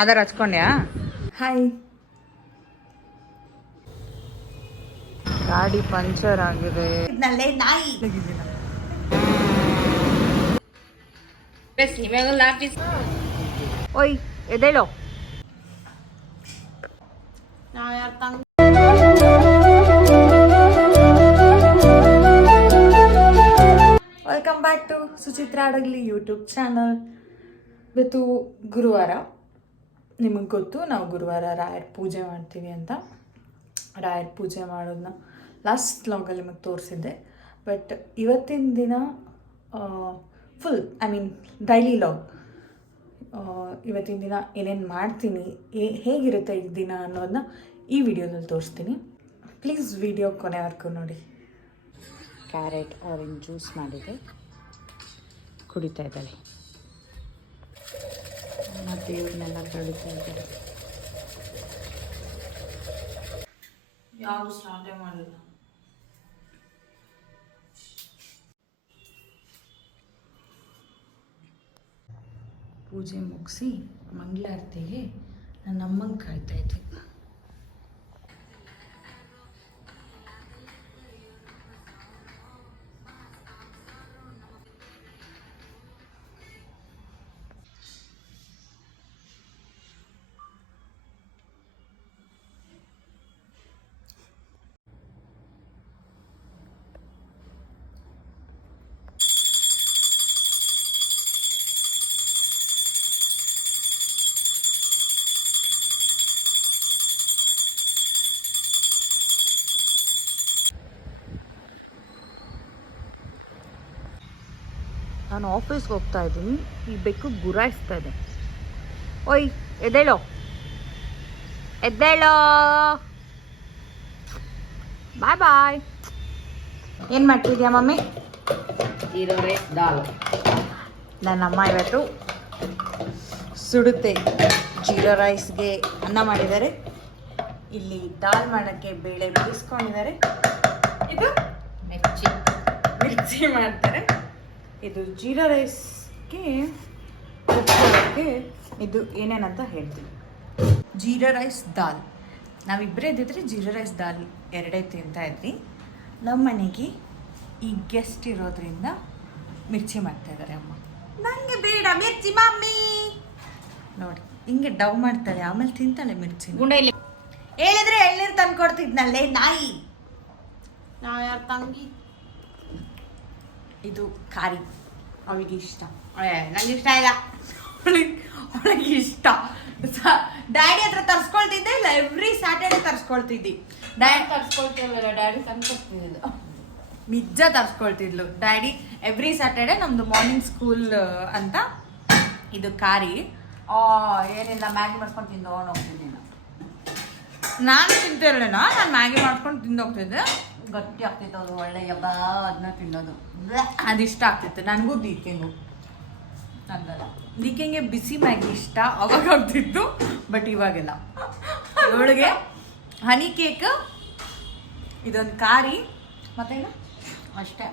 ಅದರ ಹಚ್ಕೊಂಡ್ಯಾ? ಹಾಯ್. ಗಾಡಿ ಪಂಚರ್ ಆಗಿದೆ. ನಾಯಿ ಓಯ್ ಎದೇಳೋ. Welcome back to Suchitra Adagli YouTube channel. ಇವತ್ತು ಗುರುವಾರ. ನಿಮಗೆ ಗೊತ್ತು ನಾವು ಗುರುವಾರ ರಾಯರ ಪೂಜೆ ಮಾಡ್ತೀವಿ ಅಂತ. ರಾಯರ ಪೂಜೆ ಮಾಡೋದನ್ನ ಲಾಸ್ಟ್ ವ್ಲಾಗಲ್ಲಿ ನಿಮಗೆ ತೋರಿಸಿದ್ದೆ. ಬಟ್ ಇವತ್ತಿನ ದಿನ ಫುಲ್ ಡೈಲಿ ವ್ಲಾಗ್. ಇವತ್ತಿನ ದಿನ ಏನೇನು ಮಾಡ್ತೀನಿ, ಹೇಗಿರುತ್ತೆ ಈ ದಿನ ಅನ್ನೋದನ್ನ ಈ ವಿಡಿಯೋದಲ್ಲಿ ತೋರಿಸ್ತೀನಿ. ಪ್ಲೀಸ್ ವಿಡಿಯೋ ಕೊನೆವರೆಗೂ ನೋಡಿ. ಕ್ಯಾರೆಟ್ ಆರೆಂಜ್ ಜ್ಯೂಸ್ ಮಾಡಿದೆ, ಕುಡಿತಾ ಇದ್ದಾಳೆ. ಮತ್ತು ಇವನ್ನೆಲ್ಲ ತೊಳಿತಾ ಇದ್ದಾರೆ. ಯಾವುದು ಸ್ಟಾರ್ಟೇ ಮಾಡಿಲ್ಲ. ಪೂಜೆ ಮುಗಿಸಿ ಮಂಗಳಾರತಿಗೆ ನನ್ನ ಅಮ್ಮಂಗೆ ಕಾಯ್ತಾ ಇದ್ವಿ. ನಾನು ಆಫೀಸ್ಗೆ ಹೋಗ್ತಾ ಇದ್ದೀನಿ. ಈ ಬೆಕ್ಕು ಗುರಾಯಿಸ್ತಾ ಇದೆ. ಓಯ್ ಎದ್ದೇಳೋ, ಎದ್ದೇಳೋ, ಬಾಯ್ ಬಾಯ್. ಏನು ಮಾಡ್ತಿದ್ಯಾ ಮಮ್ಮಿ? ಜೀರಾ ರೈಸ್ ದಾಲ್. ನನ್ನಮ್ಮ ಇವತ್ತು ಸುಡುತ್ತೆ ಜೀರಾ ರೈಸ್ಗೆ ಅನ್ನ ಮಾಡಿದ್ದಾರೆ. ಇಲ್ಲಿ ದಾಲ್ ಮಾಡೋಕ್ಕೆ ಬೇಳೆ ಬೇಯಿಸ್ಕೊಂಡಿದ್ದಾರೆ. ಇದು ಮಿರ್ಚಿ ಮಾಡ್ತಾರೆ. ಇದು ಜೀರಾ ರೈಸ್ಗೆ ಉಪ್ಪಕ್ಕೆ ಇದು ಏನೇನಂತ ಹೇಳ್ತೀವಿ. ಜೀರಾ ರೈಸ್ ದಾಲ್. ನಾವಿಬ್ಬರೇ ಇದ್ದಿದ್ರೆ ಜೀರಾ ರೈಸ್ ದಾಲ್ ಎರಡೇ ತಿಂತಾ ಇದ್ವಿ. ನಮ್ಮ ಮನೆಗೆ ಈ ಗೆಸ್ಟ್ ಇರೋದ್ರಿಂದ ಮಿರ್ಚಿ ಮಾಡ್ತಾಯಿದ್ದಾರೆ ಅಮ್ಮ. ನನಗೆ ಬೇಡ ಮಿರ್ಚಿ ಮಮ್ಮಿ. ನೋಡಿ ಹಿಂಗೆ ಡವ್ ಮಾಡ್ತಾಳೆ, ಆಮೇಲೆ ತಿಂತಾಳೆ ಮಿರ್ಚಿ. ಗುಂಡಲ್ಲಿ ಹೇಳಿದ್ರೆ ಎಳ್ನೀರು ತಂದು ಕೊಡ್ತಿದ್ನಲ್ಲೇ ನಾಯಿ. ನಾ ಯಾರು ತಂಗಿ. ಇದು ಖಾರಿ, ಅವಳಿಗೆ ಇಷ್ಟ. ನನಗೆ ಇಷ್ಟ ಇಲ್ಲ, ಅವಳಿಗೆ ಇಷ್ಟ. ಡ್ಯಾಡಿ ಹತ್ರ ತರ್ಸ್ಕೊಳ್ತಿದ್ದೆ ಇಲ್ಲ, ಎವ್ರಿ ಸ್ಯಾಟರ್ಡೆ ತರ್ಸ್ಕೊಳ್ತಿದ್ದಿ. ಡ್ಯಾಡಿ ತರ್ಸ್ಕೊಳ್ತಿಲ್ಲ, ಡ್ಯಾಡಿ ತಂದ್ಕೊಡ್ತಿದ್ದಿಲ್ಲ. ನಿಜ ತರ್ಸ್ಕೊಳ್ತಿದ್ಲು ಡ್ಯಾಡಿ. ಎವ್ರಿ ಸ್ಯಾಟರ್ಡೆ ನಮ್ದು ಮಾರ್ನಿಂಗ್ ಸ್ಕೂಲ್ ಅಂತ. ಇದು ಖಾರಿ. ಏನಿಲ್ಲ, ಮ್ಯಾಗಿ ಮಾಡ್ಕೊಂಡು ತಿಂದು ಹೋಗ್ತಿದ್ದೀನಿ. ನಾನು ತಿಂತಿರಲಿಲ್ಲ, ನಾನು ಮ್ಯಾಗಿ ಮಾಡ್ಕೊಂಡು ತಿಂದು ಹೋಗ್ತಿದ್ದೆ. ಗಟ್ಟಿ ಆಗ್ತಿತ್ತು ಅದು, ಒಳ್ಳೆಯ ಬಾ ಅದನ್ನ ತಿನ್ನೋದು ಅದಿಷ್ಟ ಆಗ್ತಿತ್ತು ನನಗೂ. ದೀಕೆಂಗು ಹಂಗಲ್ಲ, ದೀಕೆಂಗೆ ಬಿಸಿ ಮ್ಯಾಗಿ ಇಷ್ಟ ಅವಾಗ ಆಗ್ತಿತ್ತು. ಬಟ್ ಇವಾಗೆಲ್ಲ ಅವಳಿಗೆ ಹನಿ ಕೇಕ್, ಇದೊಂದು ಖಾರಿ, ಮತ್ತೇನು ಅಷ್ಟೇ.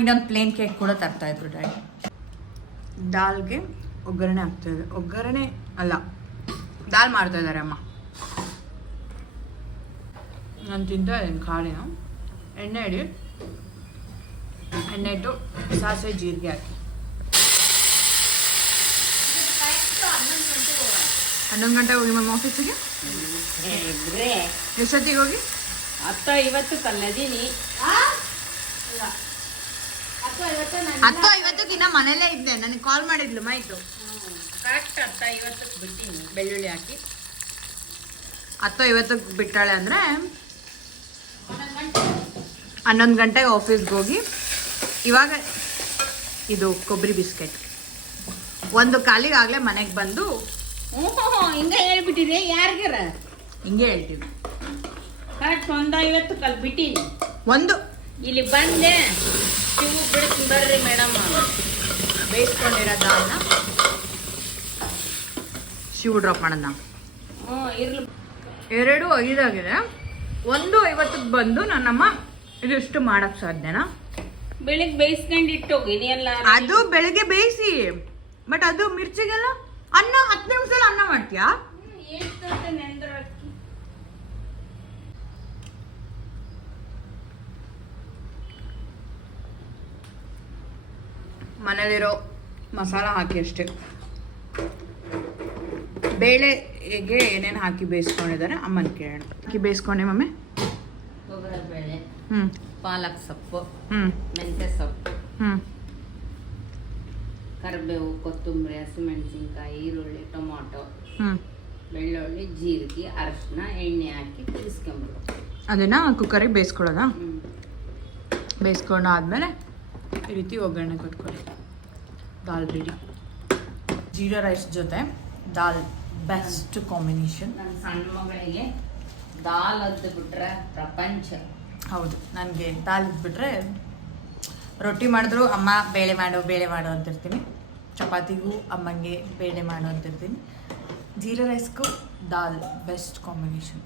ಇನ್ನೊಂದು ಪ್ಲೇನ್ ಕೇಕ್ ಕೂಡ ತರ್ತಾಯಿದ್ರು ಡ್ಯಾಡಿ. ದಾಲ್ಗೆ ಒಗ್ಗರಣೆ ಆಗ್ತಾಯಿದೆ. ಒಗ್ಗರಣೆ ಅಲ್ಲ, ದಾಲ್ ಮಾಡ್ತಾಯಿದ್ದಾರೆ ಅಮ್ಮ. ನಾನು ತಿಂತಾ ಇದ್ದೀನಿ ಖಾಲಿನ. ಎಣ್ಣೆ ಇಡಿ, ಎಣ್ಣೆ ಇಟ್ಟು ಸಾಸಿವೆ ಜೀರಿಗೆ ಹಾಕಿ. 11 ಗಂಟೆಗೆ ಹೋಗಿ ನಮ್ಮ ಆಫೀಸಿಗೆ. ಎಷ್ಟೊತ್ತಿಗೆ ಹೋಗಿ? 10:50 ಕಲ್ಲದೀನಿ. 10:50 ಮನೇಲೇ ಇದ್ದೆ. ನನಗೆ ಕಾಲ್ ಮಾಡಿದ್ಲು ಮೈತು. ಕರೆಕ್ಟ್ 10:50 ಬಿಟ್ಟಿನಿ. ಬೆಳ್ಳುಳ್ಳಿ ಹಾಕಿ 10:50 ಬಿಟ್ಟಾಳೆ ಅಂದರೆ 11 ಗಂಟೆಗೆ ಆಫೀಸ್ಗೆ ಹೋಗಿ. ಇವಾಗ ಇದು ಕೊಬ್ಬರಿ ಬಿಸ್ಕೆಟ್ ಒಂದು ಕಾಲಿಗೆ ಆಗಲೇ ಮನೆಗೆ ಬಂದು. ಹಿಂಗೆ ಹೇಳ್ಬಿಟ್ಟಿದೆ ಯಾರಿಗಾರ? ಹಿಂಗೆ ಹೇಳ್ತೀವಿ. ಕರೆಕ್ಟ್ 1:50 ಕಲ್ ಬಿಟ್ಟಿನಿ. ಒಂದು ಇಲ್ಲಿ ಬಂದೆ, ಶಿವು ಬಿಡ್ತೀನಿ ಬರ್ರಿ ಮೇಡಮ್. ಬೇಯಿಸ್ಕೊಂಡಿರೋ ದಾಲ್ನ ಶಿವು ಡ್ರಾಪ್ ಮಾಡೋಣ. ಇರ್ಲಿ. 2:05 ಆಗಿದೆ. 1:50 ಬಂದು ನನ್ನಮ್ಮ ಇದಿಷ್ಟು ಮಾಡಕ್ ಸಾಧ್ಯನಾ? ಬೆಳಿಗ್ಗೆ ಬೇಯಿಸ್ಕೊಂಡು ಇಟ್ಟೋಗಿನಿ ಎಲ್ಲ. ಅದು ಬೆಳಿಗ್ಗೆ ಬೇಯಿಸಿ, ಬಟ್ ಅದು ಮಿರ್ಚಿಗೆಲ್ಲ ಅನ್ನ 10 ನಿಮಿಷದಲ್ಲಿ ಅನ್ನ ಮಾಡಿ ಹಾಕ್ತೀಯಾ? ಎಷ್ಟು ನೆಂದ್ರ ಅಕ್ಕಿ ಮನೇಲಿರೋ ಮಸಾಲ ಹಾಕಿ ಅಷ್ಟೇ. ಬೇಳೆಗೆ ಏನೇನು ಹಾಕಿ ಬೇಯಿಸ್ಕೊಂಡಿದ್ದಾರೆ ಅಮ್ಮನ ಕೇಳೋಣ. ಹಾಕಿ ಬೇಯಿಸ್ಕೊಂಡೆ ಮಮ್ಮಿ? ತೊಗರಿಬೇಳೆ, ಹ್ಞೂ ಪಾಲಕ್ ಸೊಪ್ಪು, ಹ್ಞೂ ಮೆಂತ್ಯ ಸೊಪ್ಪು, ಹ್ಞೂ ಕರಿಬೇವು, ಕೊತ್ತಂಬರಿ, ಹಸಿಮೆಣಸಿನ್ಕಾಯಿ, ಈರುಳ್ಳಿ, ಟೊಮಾಟೊ, ಹ್ಞೂ ಬೆಳ್ಳುಳ್ಳಿ, ಜೀರಿಗೆ, ಅರಶಿನ, ಎಣ್ಣೆ ಹಾಕಿ ಕುದಿಸ್ಕೊಂಬಿಡು. ಅದನ್ನು ಕುಕ್ಕರಿಗೆ ಬೇಯಿಸ್ಕೊಳ್ಳೋದಾ? ಹ್ಞೂ ಬೇಯಿಸ್ಕೊಂಡು ಆದಮೇಲೆ ಈ ರೀತಿ ಒಗ್ಗರಣೆ ಕೊಟ್ಕೊಳ್ಳಿ. ದಾಲ್ ರೆಡಿ. ಜೀರಾ ರೈಸ್ ಜೊತೆ ದಾಲ್ ಬೆಸ್ಟ್ ಕಾಂಬಿನೇಷನ್. ನನ್ನ ಸಣ್ಣ ಮಗಳಿಗೆ ದಾಲ್ ಅದ್ದು ಬಿಟ್ರೆ ಪ್ರಪಂಚ. ಹೌದು, ನನಗೆ ದಾಲ್ ಇದ್ಬಿಟ್ರೆ ರೊಟ್ಟಿ ಮಾಡಿದ್ರು ಅಮ್ಮ ಬೇಳೆ ಮಾಡು ಅಂತಿರ್ತೀನಿ. ಚಪಾತಿಗೂ ಅಮ್ಮಂಗೆ ಬೇಳೆ ಮಾಡು ಅಂತಿರ್ತೀನಿ. ಜೀರಾ ರೈಸ್ಗೂ ದಾಲ್ ಬೆಸ್ಟ್ ಕಾಂಬಿನೇಷನ್.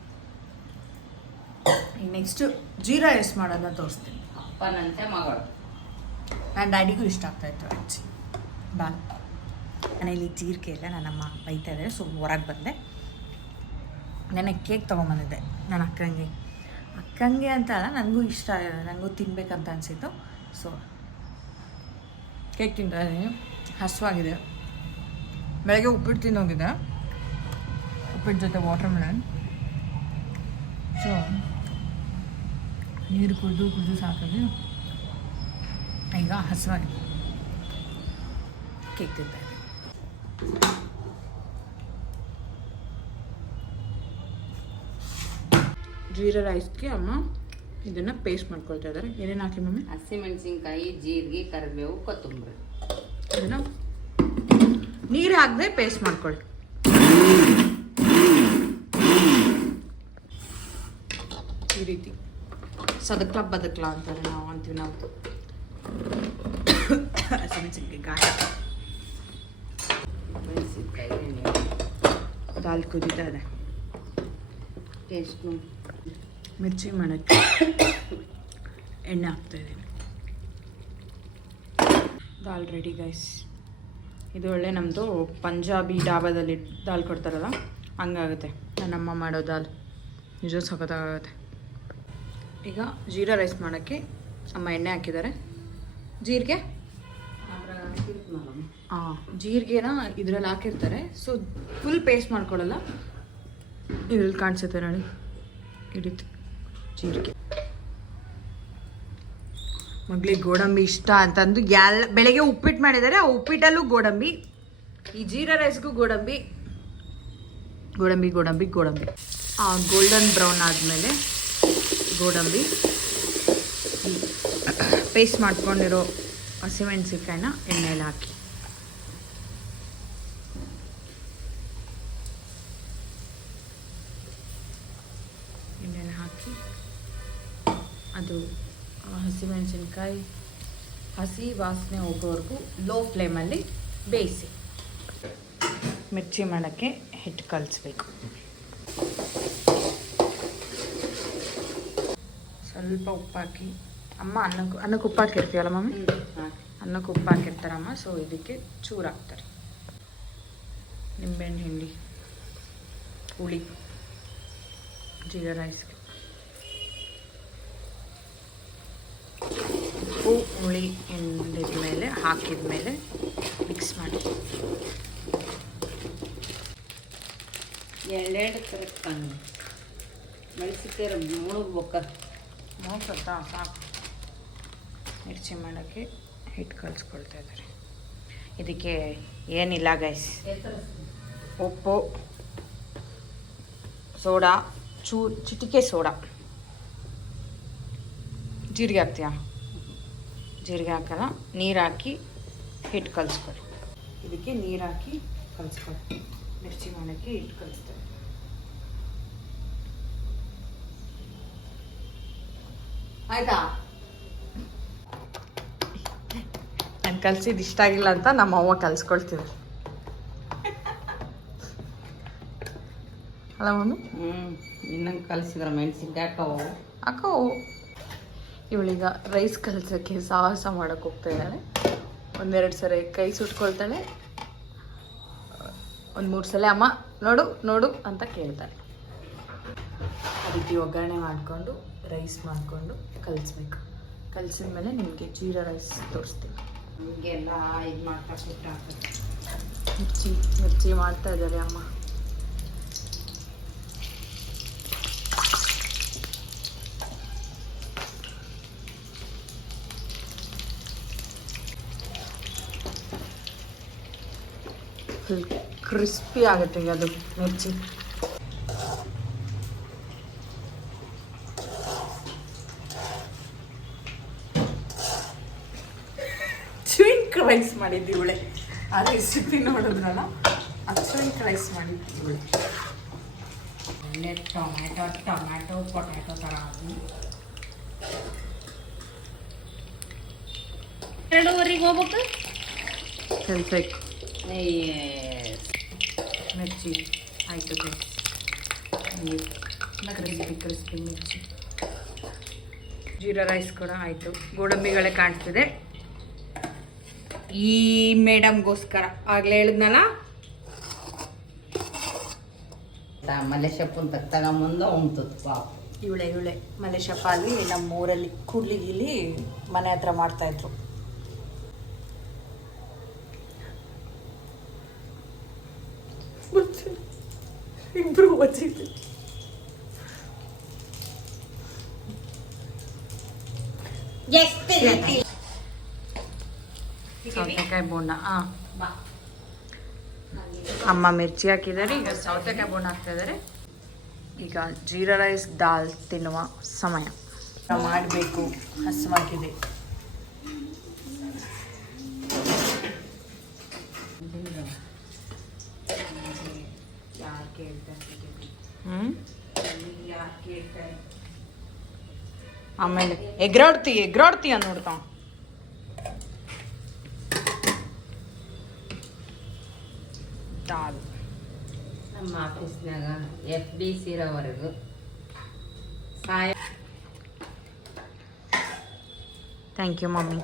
ಈಗ ನೆಕ್ಸ್ಟು ಜೀರಾ ರೈಸ್ ಮಾಡೋದನ್ನ ತೋರಿಸ್ತೀನಿ. ಅಪ್ಪನಂತೆ ಮಗಳು. ನನ್ನ ಡ್ಯಾಡಿಗೂ ಇಷ್ಟ ಆಗ್ತಾಯಿತ್ತು ಆ್ಯಕ್ಚುಲಿ ದಾಲ್. ಮನೇಲಿ ಜೀರಿಗೆ ಎಲ್ಲ ನನ್ನಮ್ಮ ಬೈತಾ ಇದ್ದಾರೆ, ಸೊ ಹೊರಗೆ ಬಂದೆ. ನನಗೆ ಕೇಕ್ ತೊಗೊಂಬಂದಿದ್ದೆ ನನ್ನ ಅಕ್ಕಂಗೆ ಅಂತ ಅಲ್ಲ, ನನಗೂ ಇಷ್ಟ ಆಗಿದೆ, ನನಗೂ ತಿನ್ಬೇಕಂತ ಅನಿಸಿತ್ತು. ಸೊ ಕೇಕ್ ತಿಂತಾ ಇದ್ದೀನಿ, ಹಸುವಾಗಿದೆ. ಬೆಳಗ್ಗೆ ಉಪ್ಪಿಟ್ಟು ತಿನ್ನೋಗಿದೆ, ಉಪ್ಪಿಟ್ಟು ಜೊತೆ ವಾಟರ್ ಮೆಲನ್. ಸೊ ನೀರು ಕುಡಿದು ಸಾಕಿದೆ, ಈಗ ಹಸುವಾಗಿದೆ. ಕೇಕ್ ತಿಂತಾ ಇದ್ದೀನಿ. ಜೀರಾ ರೈಸ್ಗೆ ಅಮ್ಮ ಇದನ್ನು ಪೇಸ್ಟ್ ಮಾಡ್ಕೊಳ್ತಾ ಇದ್ದಾರೆ. ಏನೇನು ಹಾಕಿ ಮಮ್ಮಿ? ಹಸಿಮೆಣಸಿನ್ಕಾಯಿ, ಜೀರಿಗೆ, ಕರಿಬೇವು, ಕೊತ್ತಂಬರಿ. ಇದನ್ನು ನೀರು ಹಾಕದೆ ಪೇಸ್ಟ್ ಮಾಡ್ಕೊಳ್ಳಿ. ಈ ರೀತಿ ಬದಕ್ಲ ಅಂತಾರೆ ನಾವು ಅಂತೀವಿ. ನಾವು ಹಸಿಮೆಣಸಿನ್ಕಾಯಿ ಗಾಢ. ಮೆಣಸಿನ್ಕಾಯಿ, ಎಣ್ಣೆ, ದಾಲ್ ಕುದೀತಾ ಇದೆ. ಟೇಸ್ಟ್ ಮಿರ್ಚಿ ಮಾಡೋಕ್ಕೆ ಎಣ್ಣೆ ಹಾಕ್ತಾಯಿದ್ದೀನಿ. ದಾಲ್ ರೆಡಿ ಗೈಸ್. ಇದು ಒಳ್ಳೆ ನಮ್ಮದು ಪಂಜಾಬಿ ಡಾಬಾದಲ್ಲಿ ದಾಲ್ ಕೊಡ್ತಾರಲ್ಲ ಹಂಗಾಗುತ್ತೆ ನನ್ನಮ್ಮ ಮಾಡೋ ದಾಲ್. ನಿಜ ಸಖತ್ತಾಗುತ್ತೆ. ಈಗ ಜೀರಾ ರೈಸ್ ಮಾಡೋಕ್ಕೆ ಅಮ್ಮ ಎಣ್ಣೆ ಹಾಕಿದ್ದಾರೆ. ಜೀರಿಗೆ ಜೀರಿಗೆನ ಇದರಲ್ಲಿ ಹಾಕಿರ್ತಾರೆ. ಸೊ ಫುಲ್ ಪೇಸ್ಟ್ ಮಾಡ್ಕೊಳ್ಳಲ್ಲ, ಇದ್ರಲ್ಲಿ ಕಾಣಿಸುತ್ತೆ ನೋಡಿ ಈ ರೀತಿ ಜೀರಿಗೆ. ಮಗಳಿಗೆ ಗೋಡಂಬಿ ಇಷ್ಟ ಅಂತಂದು ಬೆಳಗ್ಗೆ ಉಪ್ಪಿಟ್ಟು ಮಾಡಿದ್ದಾರೆ, ಆ ಉಪ್ಪಿಟ್ಟಲ್ಲೂ ಗೋಡಂಬಿ, ಈ ಜೀರಾ ರೈಸ್ಗೂ ಗೋಡಂಬಿ. ಗೋಲ್ಡನ್ ಬ್ರೌನ್ ಆದಮೇಲೆ ಗೋಡಂಬಿ, ಪೇಸ್ಟ್ ಮಾಡ್ಕೊಂಡಿರೋ ಹಸಿಮೆಣಸಿನ್ಕಾಯಿನ ಎಣ್ಣೆಯಲ್ಲಿ ಹಾಕಿ ಅದು ಹಸಿಮೆಣಸಿನ್ಕಾಯಿ ಹಸಿ ವಾಸನೆ ಹೋಗೋವರೆಗೂ ಲೋ ಫ್ಲೇಮಲ್ಲಿ ಬೇಯಿಸಿ. ಮಿರ್ಚಿ ಮಾಡೋಕ್ಕೆ ಹಿಟ್ಟು ಕಲಿಸ್ಬೇಕು. ಸ್ವಲ್ಪ ಉಪ್ಪು ಹಾಕಿ. ಅಮ್ಮ ಅನ್ನಕ್ಕೆ ಉಪ್ಪು ಹಾಕಿರ್ತೀವಲ್ಲ ಮಮ್ಮಿ? ಅನ್ನಕ್ಕೆ ಉಪ್ಪು ಹಾಕಿರ್ತಾರಮ್ಮ. ಸೊ ಇದಕ್ಕೆ ಚೂರು ಹಾಕ್ತಾರೆ. ನಿಂಬೆಹಣ್ಣು ಹಿಂಡಿ, ಹುಳಿ, ಜೀರಾ ರೈಸ್ಗೆ ಉಪ್ಪು ಹುಳಿ ಹಿಂಡಿದ ಮೇಲೆ ಹಾಕಿದ ಮೇಲೆ ಮಿಕ್ಸ್ ಮಾಡಿ. ಎರಡೆರಡು ಕರೆಕ್ಟಾಗಿ ಮೆಣಸಿನ್ಕಾಯಿ ಮುಳುಗ್ಬೇಕಾ ಸಾಕು. ಮಿರ್ಚಿ ಮಾಡೋಕ್ಕೆ ಹಿಟ್ಟು ಕಲಿಸ್ಕೊಳ್ತಾ ಇದ್ದಾರೆ. ಇದಕ್ಕೆ ಏನಿಲ್ಲ ಗೈಸ್, ಉಪ್ಪು, ಸೋಡಾ, ಚಿಟಿಕೆ ಸೋಡಾ. ಜೀರಿಗೆ ಹಾಕ್ತೀಯಾ? ಜೀರಿಗೆ ಹಾಕಲ್ಲ. ನೀರು ಹಾಕಿ ಹಿಟ್ಟು ಕಲಿಸ್ಕೊಳ್ಳಿ. ಇದಕ್ಕೆ ನೀರು ಹಾಕಿ ಕಲಿಸ್ಕೊಳ್ಳಿ. ಮಿರ್ಚಿ ಮಾಡೋಕ್ಕೆ ಹಿಟ್ಟು ಕಲಿಸ್ತಾರೆ. ಆಯ್ತಾ? ನಾನು ಕಲಿಸಿದ್ದು ಇಷ್ಟ ಆಗಿಲ್ಲ ಅಂತ ನಮ್ಮ ಅವ್ವ ಕಲಿಸ್ಕೊಳ್ತೀವಿ ಅಲ್ಲ ಮಮ್ಮಿ? ಇನ್ನಂಗೆ ಕಲಿಸಿದ್ರೆ ಮೆಣಸಿನ್ಕಾಯಿ ಅಕ್ಕೋ ಇವಳೀಗ ರೈಸ್ ಕಲಿಸೋಕ್ಕೆ ಸಾಹಸ ಮಾಡೋಕ್ಕೆ ಹೋಗ್ತಾ ಇದ್ದಾಳೆ. ಒಂದೆರಡು ಸರಿ ಕೈ ಸುಟ್ಕೊಳ್ತಾಳೆ, ಒಂದು 3 ಸಲ ಅಮ್ಮ ನೋಡು ನೋಡು ಅಂತ ಕೇಳ್ತಾರೆ. ಆ ರೀತಿ ಒಗ್ಗರಣೆ ಮಾಡಿಕೊಂಡು ರೈಸ್ ಮಾಡಿಕೊಂಡು ಕಲಿಸ್ಬೇಕು. ಕಲಿಸಿದ ಮೇಲೆ ನಿಮಗೆ ಜೀರಾ ರೈಸ್ ತೋರಿಸ್ತೀನಿ. ನಿಮಗೆಲ್ಲ ಇದು ಮಾಡ್ತಾ ಮಿರ್ಚಿ ಮಾಡ್ತಾ ಇದ್ದಾರೆ ಅಮ್ಮ. ಫುಲ್ ಕ್ರಿಸ್ಪಿ ಆಗುತ್ತೆ ಈಗ ಅದು ಮಿರ್ಚಿ. ಸ್ವಿಂಕ್ ರೈಸ್ ಮಾಡಿದ್ದಿ ಇವಳೆ. ಆ ರೆಸಿಪಿ ನೋಡಿದ್ರಲ್ಲ, ಅದು ಸ್ವಿಂಕ್ ರೈಸ್ ಮಾಡಿದ್ದಿ ಇವಳೆ. ಒಳ್ಳೆ ಟೊಮ್ಯಾಟೊ ಪೊಟ್ಯಾಟೊ ಥರ ಅದು 2:30 ಹೋಗ್ಬೇಕು. ಕಲಿಸ್ಬೇಕು. ಮಿರ್ಚಿ ಆಯಿತು, ಕ್ರಿಸ್ಪಿ ಮಿರ್ಚಿ. ಜೀರಾ ರೈಸ್ ಕೂಡ ಆಯಿತು. ಗೋಡಂಬಿಗಳೇ ಕಾಣಿಸ್ತಿದೆ ಈ ಮೇಡಮ್ಗೋಸ್ಕರ. ಆಗಲೇ ಹೇಳಿದ್ನಲ್ಲ, ಮಲೇಶಪ್ಪನ ತಗೊಂಬಂದು ಉಣ್ತದ ಪಾಪ. ಇವಳೆ ಮಲೇಶಪ್ಪ ಅಲ್ಲಿ ನಮ್ಮ ಊರಲ್ಲಿ ಕೂಡ್ಲಿಗಿಲ್ಲಿ ಮನೆ ಹತ್ರ ಮಾಡ್ತಾಯಿದ್ರು. ಇಬ್ರು ಓದಿದ್ದು ಸೌತೆಕಾಯಿ ಬೋಂಡ. ಅಮ್ಮ ಮಿರ್ಚಿ ಹಾಕಿದ್ದಾರೆ. ಈಗ ಸೌತೆಕಾಯಿ ಬೋಂಡ ಹಾಕ್ತಾ ಇದ್ದಾರೆ. ಈಗ ಜೀರಾ ರೈಸ್ ದಾಲ್ ತಿನ್ನುವ ಸಮಯ. ಮಾಡಬೇಕು, ಹಸುವಾಗಿದೆ. ಆಮೇಲೆ ಎಗ್ರಾಡ್ತೀಯ ನೋಡ್ತಾ. ದಾಲ್ ನಮ್ಮ ಆಫೀಸ್ನಾಗ FDC ರವರೆಗೂ ಥ್ಯಾಂಕ್ ಯು ಮಮ್ಮಿ.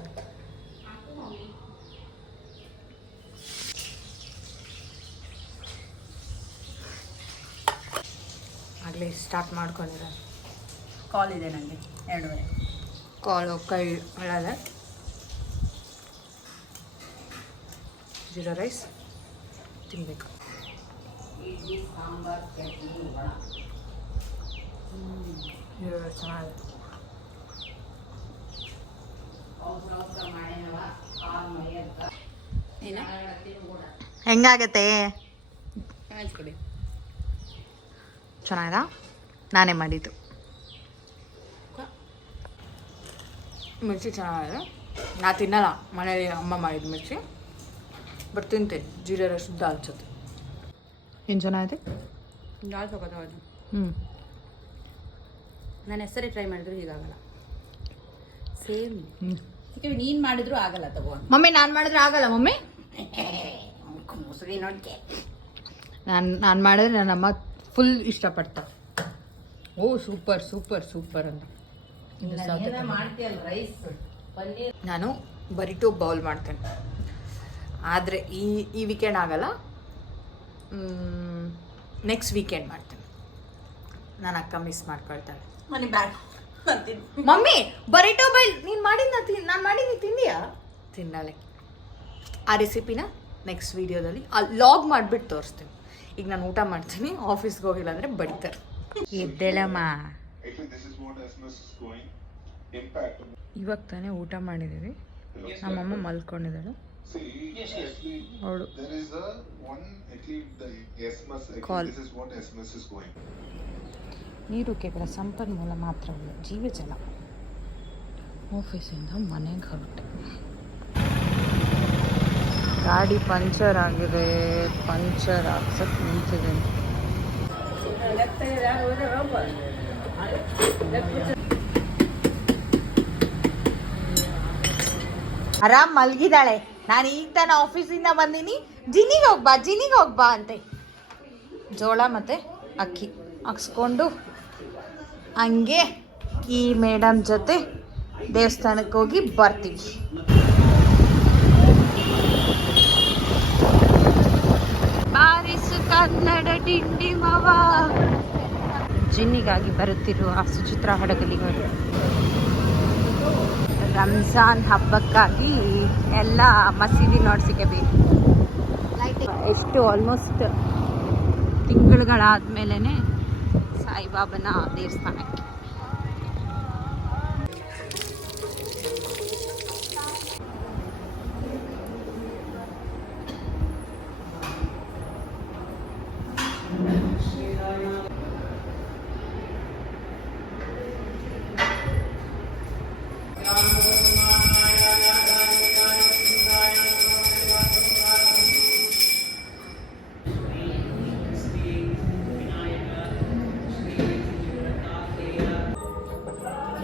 ಆಗಲೇ ಸ್ಟಾರ್ಟ್ ಮಾಡ್ಕೊಂಡಿರ. ಕಾಲ್ ಇದೆ ನನಗೆ 2:30. ಕಾಲು ಕೈ ಅಳದೆ. ಜೀರಾ ರೈಸ್ ತಿನ್ನಬೇಕು. ಇಡ್ಲಿ ಸಾಂಬಾರ್ ಚಟ್ನಿ ವಡ ಜೀರಾ ರೈಸ್ ಚೆನ್ನಾಗಿದೆ. ಹೆಂಗಾಗತ್ತೆ? ಚೆನ್ನಾಗಿದಾ? ನಾನೇ ಮಾಡಿದ್ದು. ಮಿರ್ಚಿ ಚೆನ್ನಾಗಿದೆ. ನಾ ತಿನ್ನಲ್ಲ, ಮನೇಲಿ ಅಮ್ಮ ಮಾಡಿದ್ದು ಮಿರ್ಚಿ. ಬಟ್ ತಿಂತೇನೆ ಜೀರಾ ರೈಸ್ ದಾಲ್ ಜೊತೆ. ಏನು ಚೆನ್ನಾಗಿದೆ? ದಾಲ್ ಸೊಗತ್ತವಾದ. ನಾನು ಹೆಸರೇ ಟ್ರೈ ಮಾಡಿದ್ರು ಹೀಗಾಗಲ್ಲ. ಸೇಮ್ ನೀನು ಮಾಡಿದ್ರು ಆಗಲ್ಲ. ತಗೋ ಮಮ್ಮಿ, ನಾನು ಮಾಡಿದ್ರೆ ಆಗಲ್ಲ ಮಮ್ಮಿ. ಮುಸುರಿ ನೋಡ್ಕೆ ನಾನು ಮಾಡಿದ್ರೆ ನನ್ನಮ್ಮ ಫುಲ್ ಇಷ್ಟಪಡ್ತಾರೆ. ಓ ಸೂಪರ್ ಸೂಪರ್ ಸೂಪರ್ ಅಂತ. ಮಾಡ್ತೀಯಲ್ಲ ರೈಸ್ ಪನ್ನೀರ್. ನಾನು ಬರಿಟು ಬೌಲ್ ಮಾಡ್ತೇನೆ. ಆದರೆ ಈ ವೀಕೆಂಡ್ ಆಗಲ್ಲ, ನೆಕ್ಸ್ಟ್ ವೀಕೆಂಡ್ ಮಾಡ್ತೇನೆ. ನನ್ನ ಅಕ್ಕ ಮಿಸ್ ಮಾಡ್ಕೊಳ್ತಾಳೆ. ಮನೆ ಬ್ಯಾಡ ಮಮ್ಮಿ ಬರಿಟೋ ಬೈಲ್ ನೀನು ನಾನು ಮಾಡಿದ್ದು ತಿಂದಿಯಾ? ತಿನ್ನಲೆ. ಆ ರೆಸಿಪಿನ ನೆಕ್ಸ್ಟ್ ವೀಡಿಯೋದಲ್ಲಿ ಲಾಗ್ ಮಾಡಿಬಿಟ್ಟು ತೋರಿಸ್ತೀನಿ. ಈಗ ನಾನು ಊಟ ಮಾಡ್ತೀನಿ, ಆಫೀಸ್ಗೆ ಹೋಗಿಲ್ಲ ಅಂದರೆ ಬಡಿತಾರೆ. ಎದ್ದೇಳಮ್ಮ. ಇವಾಗ ತಾನೇ ಊಟ ಮಾಡಿದ್ದೀವಿ. ನಮ್ಮಮ್ಮ ಮಲ್ಕೊಂಡಿದ್ದಾಳು. ಅವಳು ಕಾಲ್. ನೀರು ಕೇವಲ ಸಂಪನ್ಮೂಲ ಮಾತ್ರವಲ್ಲ, ಜೀವಜಲ. ಆಫೀಸಿಂದ ಮನೆಗೆ ಹೊರಟೆ. ಗಾಡಿ ಪಂಚರ್ ಆಗಿದೆ. ಪಂಚರ್ ಹಾಕ್ಸಕ್ಕೆ ನಿಂತಿದ್ದೀನಿ. ಆರಾಮ್ ಮಲ್ಗಿದ್ದಾಳೆ. ನಾನು ಈಗ ತಾನೆ ಆಫೀಸಿಂದ ಬಂದೀನಿ. ಜಿನಿಗೆ ಹೋಗ್ಬಾ ಅಂತೆ. ಜೋಳ ಮತ್ತು ಅಕ್ಕಿ ಹಾಕ್ಸ್ಕೊಂಡು ಹಂಗೆ ಈ ಮೇಡಮ್ ಜೊತೆ ದೇವಸ್ಥಾನಕ್ಕೆ ಹೋಗಿ ಬರ್ತೀವಿ. ಬಾರಿ ಮಿಸ್ ಕನ್ನಡ ಡಿಂಡಿ ಮವ. ಜಿನ್ನಿಗಾಗಿ ಬರುತ್ತಿರುವ ಸುಚಿತ್ರ ಹಡಗಲಿಗಳು ರಂಜಾನ್ ಹಬ್ಬಕ್ಕಾಗಿ ಎಲ್ಲ ಮಸೀದಿ ನೋಡ್ಸಿಕೆ ಬೇಕು. ಎಷ್ಟು ಆಲ್ಮೋಸ್ಟ್ ತಿಂಗಳುಗಳಾದ್ಮೇಲೆ ಸಾಯಿಬಾಬನ ದೇವಸ್ಥಾನಕ್ಕೆ.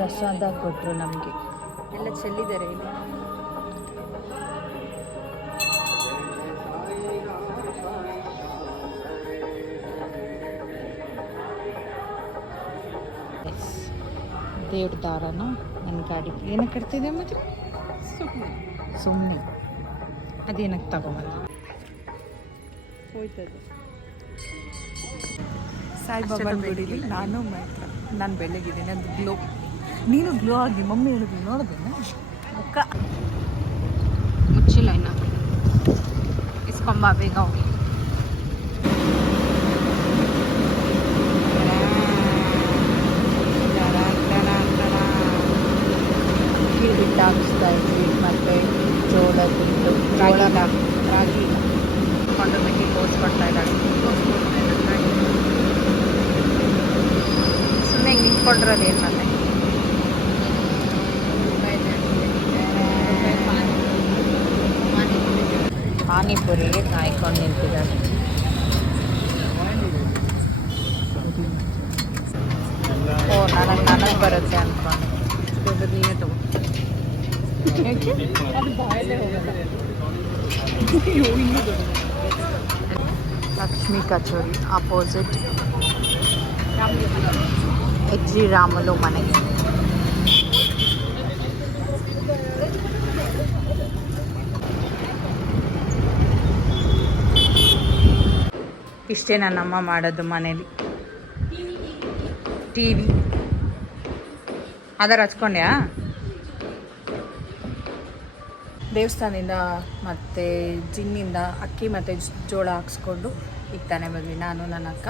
ಪ್ರಸಾದ ಕೊಟ್ಟರು ನಮಗೆ, ಎಲ್ಲ ಚೆಲ್ಲಿದ್ದಾರೆ ಇಲ್ಲಿ. ದೇವ್ರ ದಾರನ ನನ್ನ ಗಾಡಿ ಏನಕ್ಕೆ ಕಟ್ತಿದೆ ಮತ್ತೆ ಸುಮ್ಮನೆ ಅದೇನಕ್ಕೆ ತಗೊಂಬಂದ ಹೋಯ್ತದೆ. ಸಾಯಿಬಾಬಾನ ಗುಡಿಲಿ ನಾನು ಮಾತ್ರ ನಾನು ಬೆಳಗಿದ್ದೀನಿ. ಅದು ಗ್ಲೋ, ನೀನು ಗ್ಲೋ ಆಗಿ ಮಮ್ಮಿ ಹೇಳಿದ್ವಿ ನೋಡಿದ್ದೇನೆ ಮುಖ ಮುಚ್ಚಿಲ್ಲ ಇನ್ನು, ಇಸ್ಕೊಂಬ ಬೇಗ ಹೋಗಿ. ಬಿಟ್ಟು ಹಾಕಿಸ್ತಾ ಇದ್ವಿ. ಮತ್ತು ಜೋಳದ್ದು ರಾಗಿ ಕೊಂಡು ಬಿಟ್ಟು ತೋರಿಸ್ಕೊಡ್ತಾ ಇದ್ದಾಳೆ. ಸುಮ್ಮನೆ ನಿಂತ್ಕೊಂಡಿರೋದು ಏನು ಮತ್ತೆ. ಪಾನಿಪುರಿಗೆ ಕಾಯ್ಕೊಂಡು ನಿಂತಿದ್ದಾರೆ. ಓ ನನಗೆ ಬರುತ್ತೆ ಅಂದ್ಕೊಂಡು ನೀವೇ ತಗೋ. ಲಕ್ಷ್ಮೀ ಕಚೋರಿ ಅಪೋಸಿಟ್ HG ರಾಮುಲು ಮನೆಗೆ. ಇಷ್ಟೇ ನನ್ನಮ್ಮ ಮಾಡೋದು ಮನೇಲಿ. TV ಆಧಾರ್ ಹಚ್ಕೊಂಡ್ಯಾ? ದೇವಸ್ಥಾನದಿಂದ ಮತ್ತು ಜಿನ್ನಿಂದ ಅಕ್ಕಿ ಮತ್ತು ಜೋಳ ಹಾಕ್ಸ್ಕೊಂಡು ಈಗ ತಾನೇ ಬಂದ್ವಿ ನಾನು ನನ್ನ ಅಕ್ಕ.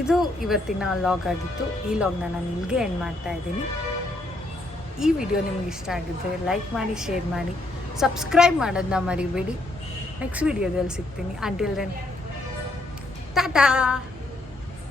ಇದು ಇವತ್ತಿನ ಲಾಗ್ ಆಗಿತ್ತು. ಈ ಲಾಗ್ನ ನಾನು ನಿಮಗೆ ಎಂಡ್ ಮಾಡ್ತಾ ಇದ್ದೀನಿ. ಈ ವಿಡಿಯೋ ನಿಮ್ಗೆ ಇಷ್ಟ ಆಗಿದ್ದರೆ ಲೈಕ್ ಮಾಡಿ, ಶೇರ್ ಮಾಡಿ, ಸಬ್ಸ್ಕ್ರೈಬ್ ಮಾಡೋದನ್ನ ಮರಿಬೇಡಿ. ನೆಕ್ಸ್ಟ್ ವಿಡಿಯೋದಲ್ಲಿ ಸಿಗ್ತೀನಿ. Until then Tata.